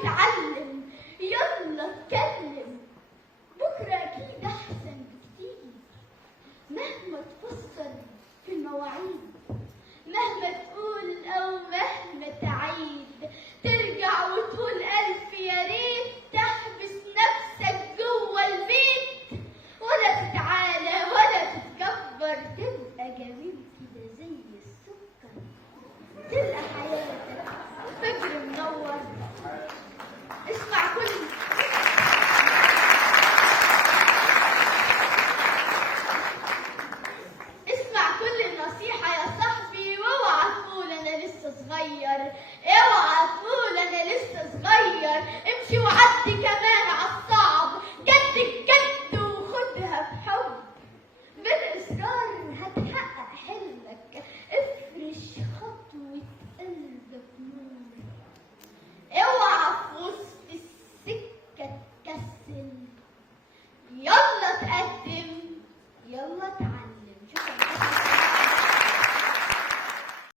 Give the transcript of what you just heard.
نتعلم، يلا اتكلم، بكرة أكيد أحسن بكتير. مهما تفسر في المواعيد، مهما تقول أو مهما تعيد، ترجع وتقول ألف يا ريت، تحبس نفسك جوه البيت ولا تتعالى ولا تتكبر، تبقى جميل كده زي السكر، تلقى حياتك فجر منور. اسمع كل النصيحة يا صاحبي، واوعى تقول أنا لسه صغير، اوعى تقول أنا لسه صغير، امشي وعدي كمان.